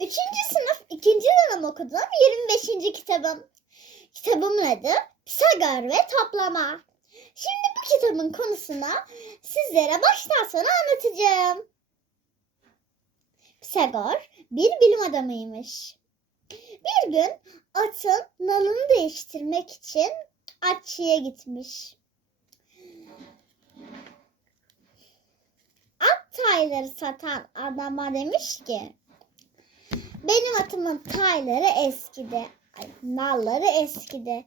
Üçüncü sınıf ikinci dönem okuduğum 25. kitabım. Kitabımın adı Pisagor ve Toplama. Şimdi bu kitabın konusunu sizlere baştan sona anlatacağım. Pisagor bir bilim adamıymış. Bir gün atın nalını değiştirmek için atçıya gitmiş. At tayları satan adama demiş ki benim atımın tayları eskidi. Ay, nalları eskidi.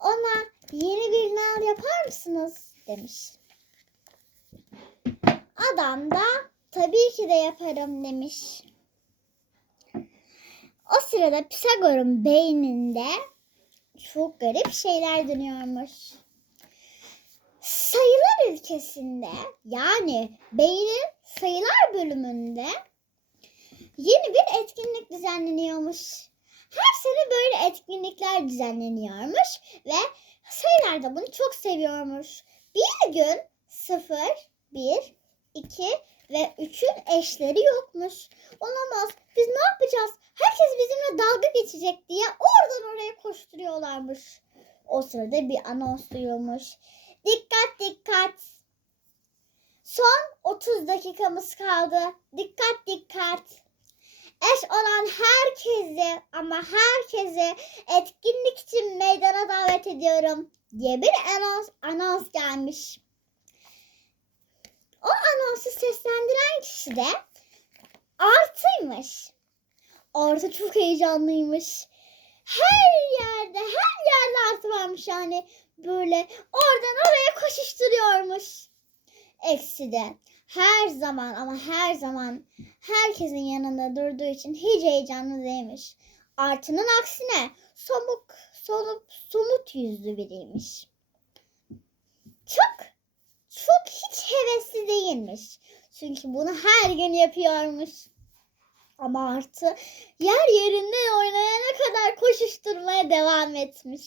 Ona yeni bir nal yapar mısınız? demiş. Adam da tabii ki de yaparım demiş. O sırada Pisagor'un beyninde çok garip şeyler dönüyormuş. Sayılar ülkesinde yani beynin sayılar bölümünde yeni bir düzenleniyormuş. Her sene böyle etkinlikler düzenleniyormuş ve sayılar da bunu çok seviyormuş. Bir gün 0, 1, 2 ve 3'ün eşleri yokmuş. Olamaz. Biz ne yapacağız? Herkes bizimle dalga geçecek diye oradan oraya koşturuyorlarmış. O sırada bir anons duyulmuş. Dikkat dikkat. Son 30 dakikamız kaldı. Dikkat dikkat. Eş olan herkesi ama herkesi etkinlik için meydana davet ediyorum diye bir anons, anons gelmiş. O anonsu seslendiren kişi de Artı'ymış. Artı çok heyecanlıymış. Her yerde, her yerde Artı varmış yani. Böyle oradan oraya koşuşturuyormuş. Eksi de her zaman ama her zaman herkesin yanında durduğu için hiç heyecanlı değilmiş. Artının aksine somuk, solup, somut yüzlü biriymiş. Çok, çok hiç hevesli değilmiş. Çünkü bunu her gün yapıyormuş. Ama artı yer yerinden oynayana kadar koşuşturmaya devam etmiş.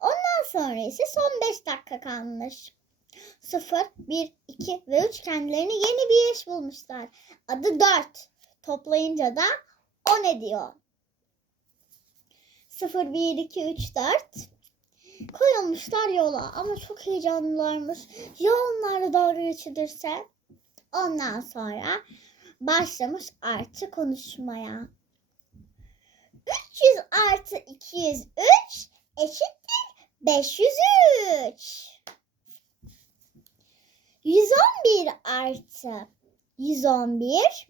Ondan sonra ise son 5 dakika kalmış. 0, 1, 2 ve 3 kendilerine yeni bir eş bulmuşlar. Adı 4. Toplayınca da 10 ediyor. 0, 1, 2, 3, 4. Koyulmuşlar yola ama çok heyecanlılarmış. Ya onlarla dalga geçilirse? Ondan sonra başlamış artı konuşmaya. 300 artı 203 eşittir 503. 111 artı 111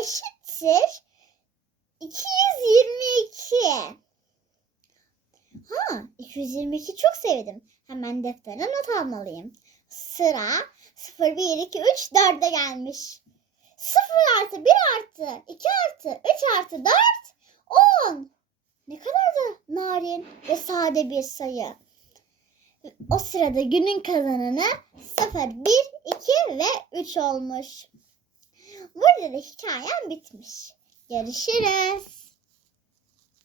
eşittir 222. Ha, 222 çok sevdim. Hemen defterine not almalıyım. Sıra 0, 1, 2, 3, 4'e gelmiş. 0 artı 1 artı 2 artı 3 artı 4 10. Ne kadar da narin ve sade bir sayı. O sırada günün kazananı 0, 1, 2 ve 3 olmuş. Burada da hikayem bitmiş. Görüşürüz.